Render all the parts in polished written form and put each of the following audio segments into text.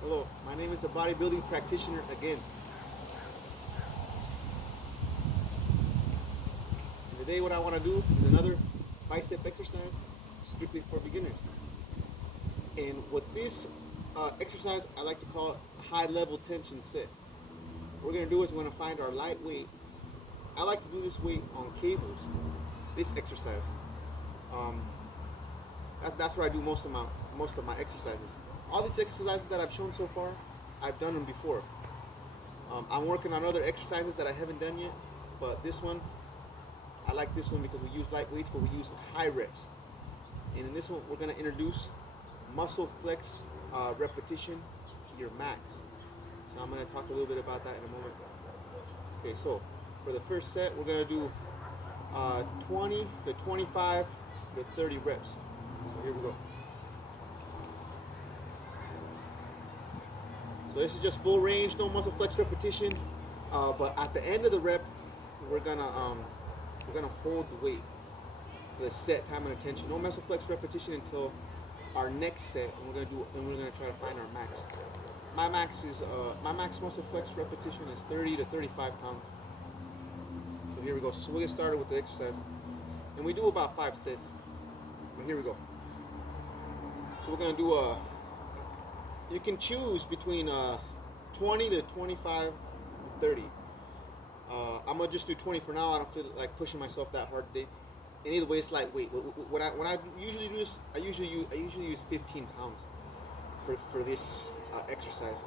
Hello, my name is the bodybuilding practitioner again. And today what I want to do is another bicep exercise strictly for beginners. And with this exercise, I like to call it high level tension set. What we're going to do is we're going to find our light weight. I like to do this weight on cables, this exercise. Um, that's where I do most of my exercises. All these exercises that I've shown so far, I've done them before. I'm working on other exercises that I haven't done yet, but this one, I like this one because we use light weights, but we use high reps. And in this one, we're going to introduce muscle flex repetition, your max. So I'm going to talk a little bit about that in a moment. Okay, so for the first set, we're going to do 20 to 25 to 30 reps. So here we go. So this is just full range, no muscle flex repetition. But at the end of the rep, we're gonna hold the weight for the set time and attention. No muscle flex repetition until our next set, and we're gonna try to find our max. My max muscle flex repetition is 30 to 35 pounds. So here we go. So we'll get started with the exercise, and we do about 5 sets. But here we go. So we're gonna do you can choose between 20 to 25, 30. I'm gonna just do 20 for now. I don't feel like pushing myself that hard today. And either way, it's lightweight. When I usually do this, I usually use 15 pounds for this exercise,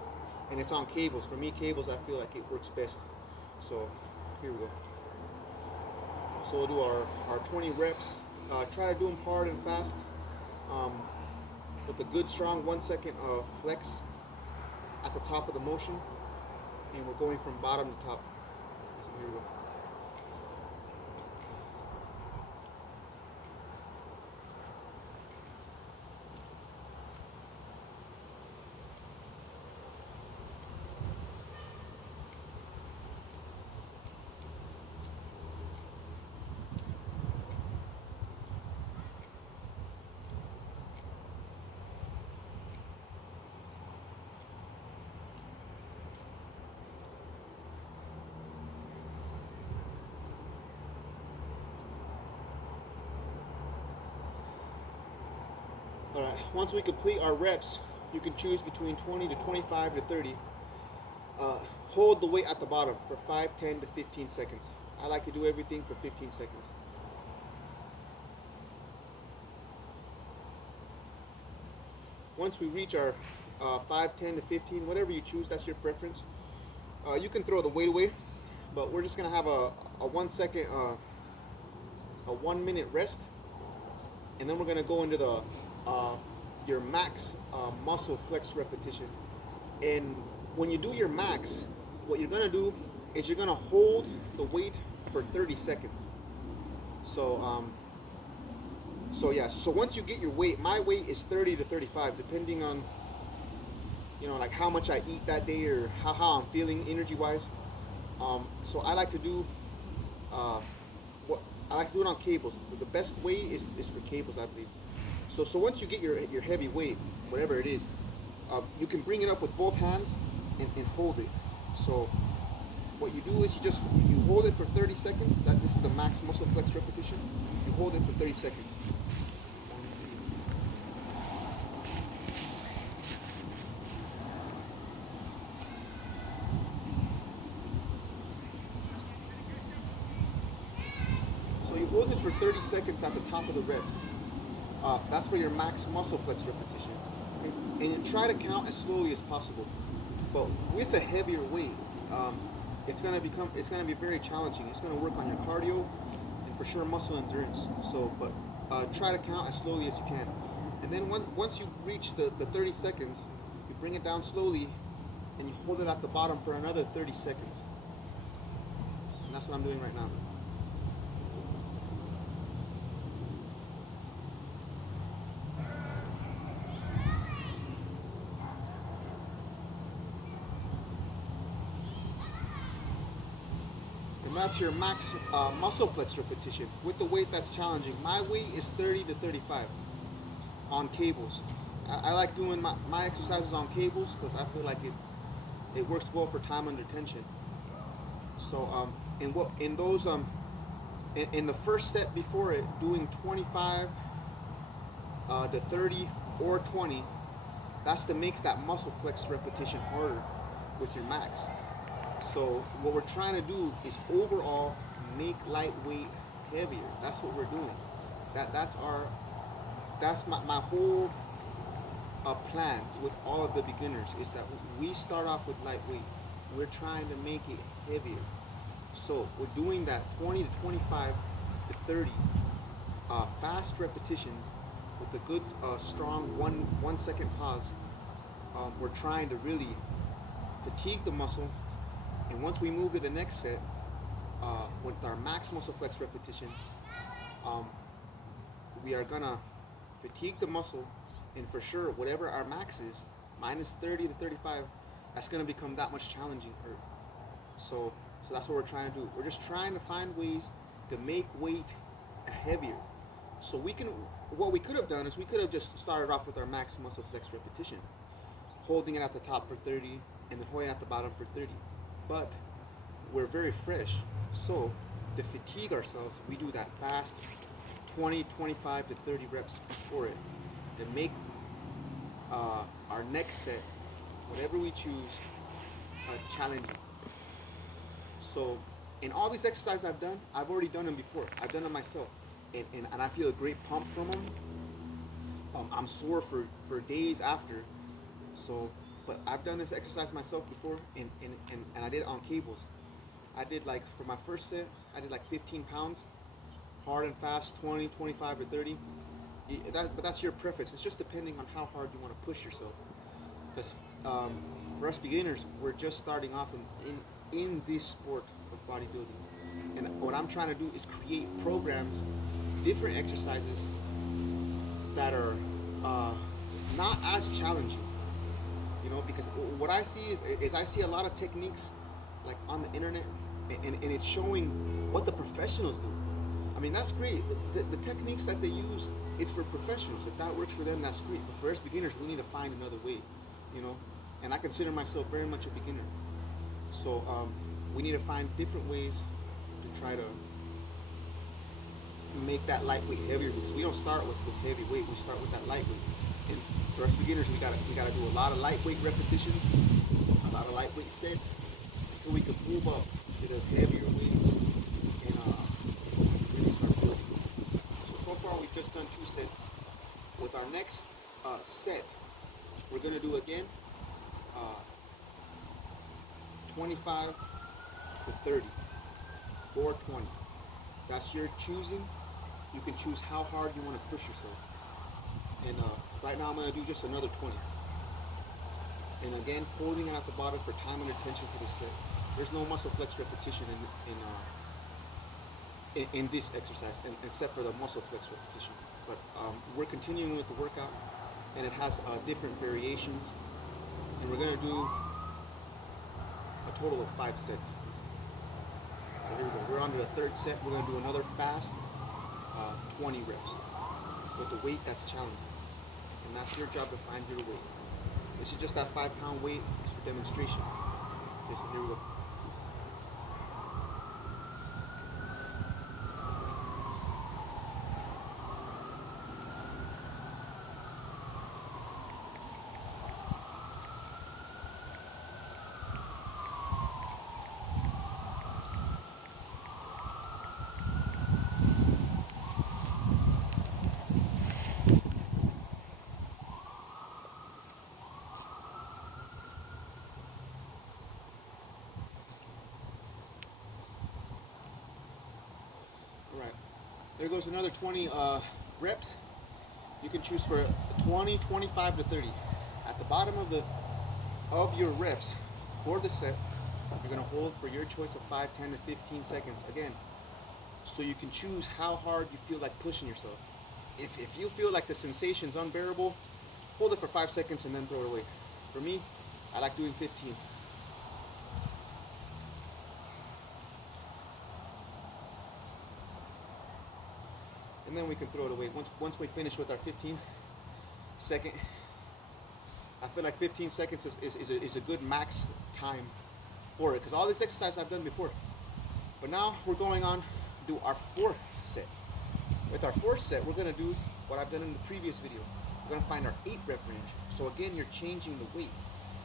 and it's on cables. For me, cables I feel like it works best. So here we go. So we'll do our 20 reps. Try to do them hard and fast. With a good strong 1 second flex at the top of the motion, and we're going from bottom to top. So here we go. All right. Once we complete our reps, you can choose between 20 to 25 to 30. Hold the weight at the bottom for 5, 10 to 15 seconds. I like to do everything for 15 seconds. Once we reach our 5, 10 to 15, whatever you choose, that's your preference. You can throw the weight away, but we're just gonna have a 1 second, a 1 minute rest, and then we're gonna go into the your max muscle flex repetition. And when you do your max, what you're gonna do is you're gonna hold the weight for 30 seconds. So so yeah. So once you get your weight, my weight is 30 to 35, depending on like how much I eat that day or how I'm feeling energy wise. So I like to do what I like to do it on cables. The best way is for cables, I believe. So once you get your heavy weight, whatever it is, you can bring it up with both hands and hold it. So what you do is you hold it for 30 seconds. This is the max muscle flex repetition. You hold it for 30 seconds. So you hold it for 30 seconds at the top of the rep. That's for your max muscle flex repetition. And you try to count as slowly as possible. But with a heavier weight, it's gonna be very challenging. It's gonna work on your cardio and for sure muscle endurance. So, but try to count as slowly as you can. And then once you reach the 30 seconds, you bring it down slowly, and you hold it at the bottom for another 30 seconds. And that's what I'm doing right now. And that's your max muscle flex repetition with the weight that's challenging. My weight is 30 to 35 on cables. I like doing my exercises on cables because I feel like it works well for time under tension. So in those in the first set before it, doing 25 to 30 or 20, that's the makes that muscle flex repetition harder with your max. So what we're trying to do is overall make lightweight heavier. That's what we're doing. That's our that's my whole plan with all of the beginners is that we start off with lightweight. We're trying to make it heavier. So we're doing that 20 to 25 to 30 fast repetitions with a good strong 1 second pause. We're trying to really fatigue the muscle, and once we move to the next set with our max muscle flex repetition, um, we are gonna fatigue the muscle, and for sure, whatever our max is, minus 30 to 35, that's gonna become that much challenging. So that's what we're trying to do. We're just trying to find ways to make weight heavier. So we can, what we could have done is we could have just started off with our max muscle flex repetition, holding it at the top for 30 and then holding it at the bottom for 30. But we're very fresh. So to fatigue ourselves, we do that fast 20, 25 to 30 reps before it to make our next set, whatever we choose, challenging. So in all these exercises I've done, I've already done them before. I've done them myself. And I feel a great pump from them. I'm sore for days after. So, but I've done this exercise myself before, and I did it on cables. I did like, for my first set, I did like 15 pounds, hard and fast, 20, 25 to 30. But that's your preference. It's just depending on how hard you want to push yourself. Because for us beginners, we're just starting off in this sport of bodybuilding. And what I'm trying to do is create programs, different exercises that are not as challenging. You know, because what I see is I see a lot of techniques like on the internet, and it's showing what the professionals do. I mean, that's great. The techniques that they use, it's for professionals. If that works for them, that's great. But for us beginners, we need to find another way, you know. And I consider myself very much a beginner. So we need to find different ways to try to make that lightweight heavier, because we don't start with heavy weight. We start with that lightweight. And for us beginners, we gotta do a lot of lightweight repetitions, a lot of lightweight sets until we can move up to those heavier weights and really start building. So far we've just done 2 sets. With our next set, we're gonna do again 25 to 30 or 20. That's your choosing. You can choose how hard you want to push yourself. And right now I'm going to do just another 20. And again, holding it at the bottom for time under tension for this set. There's no muscle flex repetition in this exercise, except for the muscle flex repetition. But we're continuing with the workout, and it has different variations. And we're going to do a total of 5 sets. So here we go. We're on to the third set. We're going to do another fast 20 reps with the weight that's challenging. And that's your job to find your weight. This is just that 5-pound weight. It's for demonstration. Okay, so here we go. Alright, there goes another 20 reps. You can choose for 20, 25 to 30. At the bottom of your reps for the set, you're going to hold for your choice of 5, 10 to 15 seconds. Again, so you can choose how hard you feel like pushing yourself. If you feel like the sensation's unbearable, hold it for 5 seconds and then throw it away. For me, I like doing 15. And then we can throw it away. Once we finish with our 15 second I feel like 15 seconds is a good max time for it, because all this exercise I've done before. But now we're going on to do our fourth set. With our fourth set, we're gonna do what I've done in the previous video. We're gonna find our 8 rep range. So again, you're changing the weight.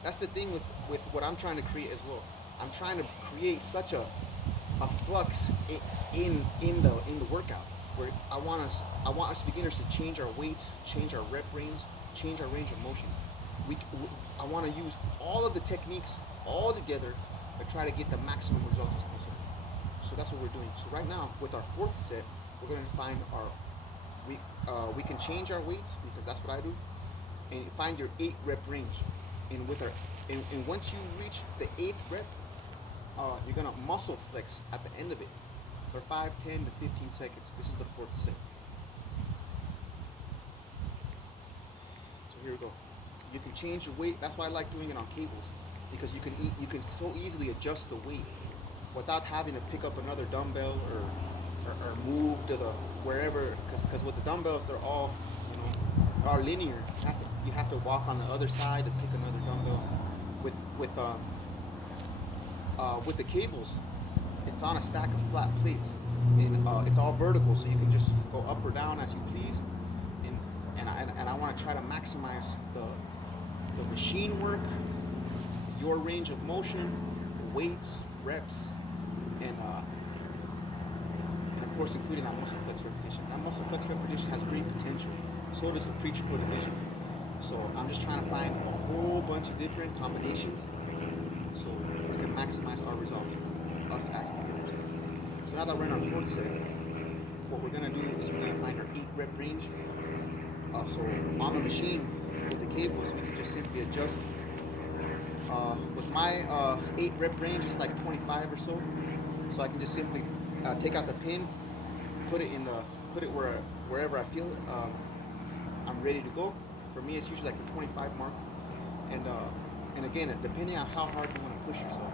That's the thing with what I'm trying to create as well. I'm trying to create such a flux in the workout where I want us beginners to change our weights, change our rep range, change our range of motion. I want to use all of the techniques all together to try to get the maximum results as possible. So that's what we're doing. So right now, with our fourth set, we're going to find we can change our weights, because that's what I do, and find your 8 rep range. And with our and once you reach the 8th rep, you're gonna muscle flex at the end of it for 5, 10 to 15 seconds. This is the fourth set. So here we go. You can change your weight. That's why I like doing it on cables, because you can so easily adjust the weight without having to pick up another dumbbell or move to the wherever. Because with the dumbbells, they're all linear. You have to walk on the other side to pick another dumbbell. With the cables, it's on a stack of flat plates, and it's all vertical, so you can just go up or down as you please. And I want to try to maximize the machine work, your range of motion, weights, reps, and of course including that muscle flex repetition. That muscle flex repetition has great potential. So does the pre-triple division. So I'm just trying to find a whole bunch of different combinations so we can maximize our results, us as beginners. So now that we're in our fourth set, what we're gonna do is we're gonna find our 8 rep range. So on the machine with the cables, we can just simply adjust. With my 8 rep range, it's like 25 or so. So I can just simply take out the pin, put it wherever I feel I'm ready to go. For me, it's usually like the 25 mark. And again, depending on how hard you want to push yourself,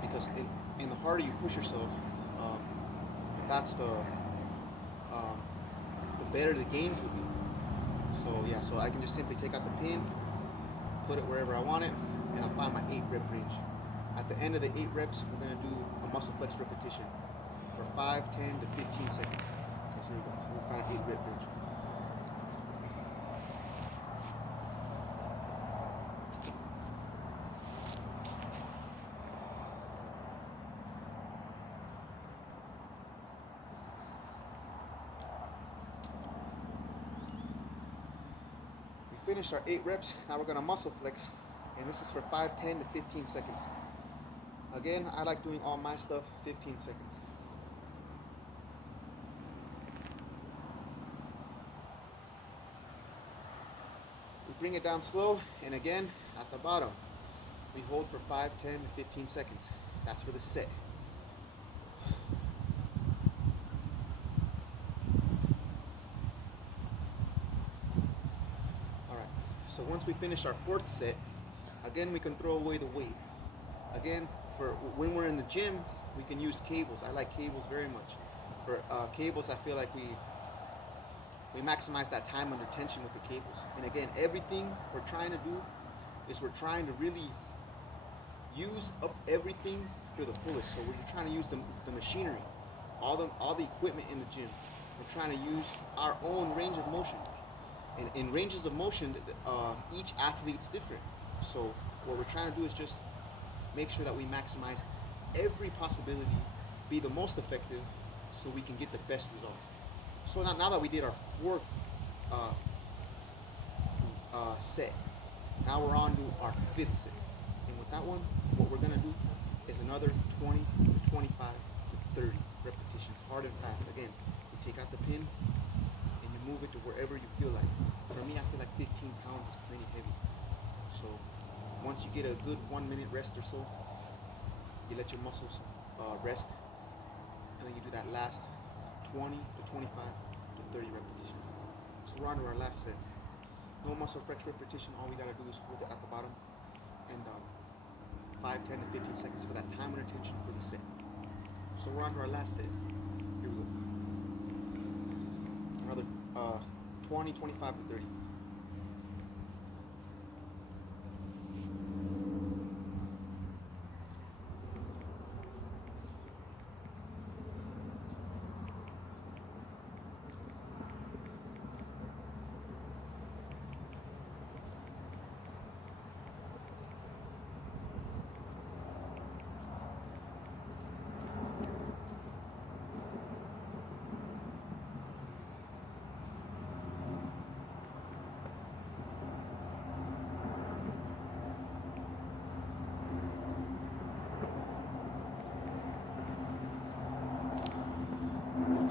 because in the harder you push yourself, that's the better the gains will be. So yeah, so I can just simply take out the pin, put it wherever I want it, and I'll find my 8 rep range. At the end of the 8 reps, we're gonna do a muscle flex repetition for 5, 10 to 15 seconds. Okay, so here we go. So we'll find an 8 rep range. Finished our 8 reps. Now we're gonna muscle flex, and this is for 5, 10 to 15 seconds. Again, I like doing all my stuff 15 seconds. We bring it down slow, and again, at the bottom, we hold for 5, 10 to 15 seconds. That's for the set. So once we finish our fourth set, again, we can throw away the weight. Again, for when we're in the gym, we can use cables. I like cables very much. For cables, I feel like we maximize that time under tension with the cables. And again, everything we're trying to do is we're trying to really use up everything to the fullest. So we're trying to use the machinery, all the equipment in the gym. We're trying to use our own range of motion. And in ranges of motion, each athlete's different. So what we're trying to do is just make sure that we maximize every possibility, be the most effective, so we can get the best results. So now that we did our fourth set, now we're on to our 5th set. And with that one, what we're gonna do is another 20 to 25 to 30 repetitions, hard and fast. Again, you take out the pin, move it to wherever you feel like. For me, I feel like 15 pounds is plenty heavy. So once you get a good 1 minute rest or so, you let your muscles rest, and then you do that last 20 to 25 to 30 repetitions. So we're on to our last set. No muscle flex repetition. All we gotta do is hold it at the bottom, and 5, 10 to 15 seconds for that time under tension for the set. So we're on to our last set. Here we go. Another 20, 25 to 30.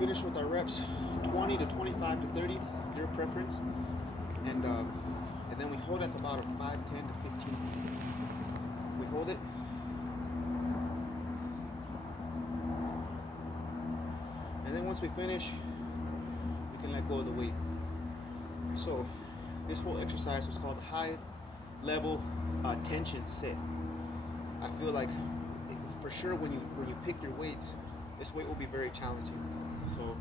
finish with our reps, 20 to 25 to 30, your preference, and then we hold at about a 5, 10 to 15. We hold it. And then once we finish, we can let go of the weight. So this whole exercise was called high level tension set. I feel like for sure when you pick your weights, this weight will be very challenging. So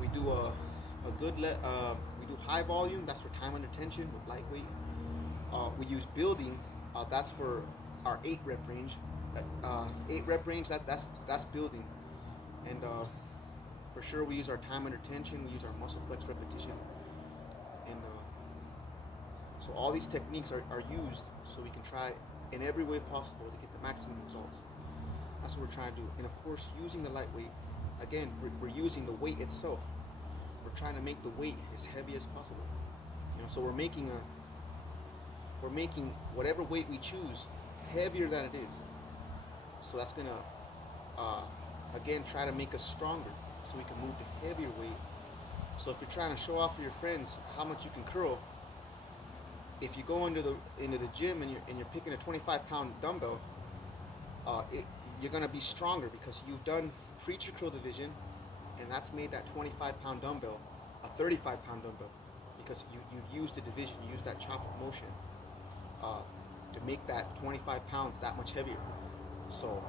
we do we do high volume, that's for time under tension with lightweight. We use building, that's for our 8 rep range. 8 rep range, that's building. And for sure we use our time under tension, we use our muscle flex repetition. And so all these techniques are used so we can try in every way possible to get the maximum results. That's what we're trying to do. And of course, using the lightweight, again, we're using the weight itself. We're trying to make the weight as heavy as possible. So we're making whatever weight we choose heavier than it is. So that's gonna again try to make us stronger, so we can move to heavier weight. So if you're trying to show off for your friends how much you can curl, if you go into the gym and you're picking a 25-pound dumbbell, you're gonna be stronger because you've done preacher curl division, and that's made that 25-pound dumbbell a 35-pound dumbbell because you've used the division, you used that chop of motion to make that 25 pounds that much heavier. So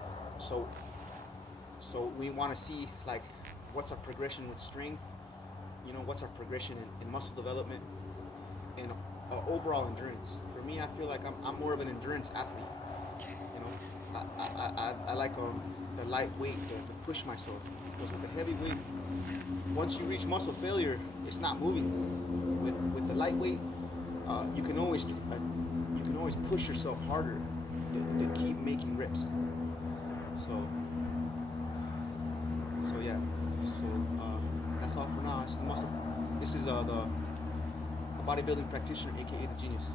we want to see like what's our progression with strength, what's our progression in muscle development and overall endurance. For me, I feel like I'm more of an endurance athlete. I like the light weight to push myself, because with the heavy weight, once you reach muscle failure, it's not moving. With the light weight, you can always push yourself harder to keep making reps. So yeah. So that's all for now. This is a bodybuilding practitioner, A.K.A. the Genius.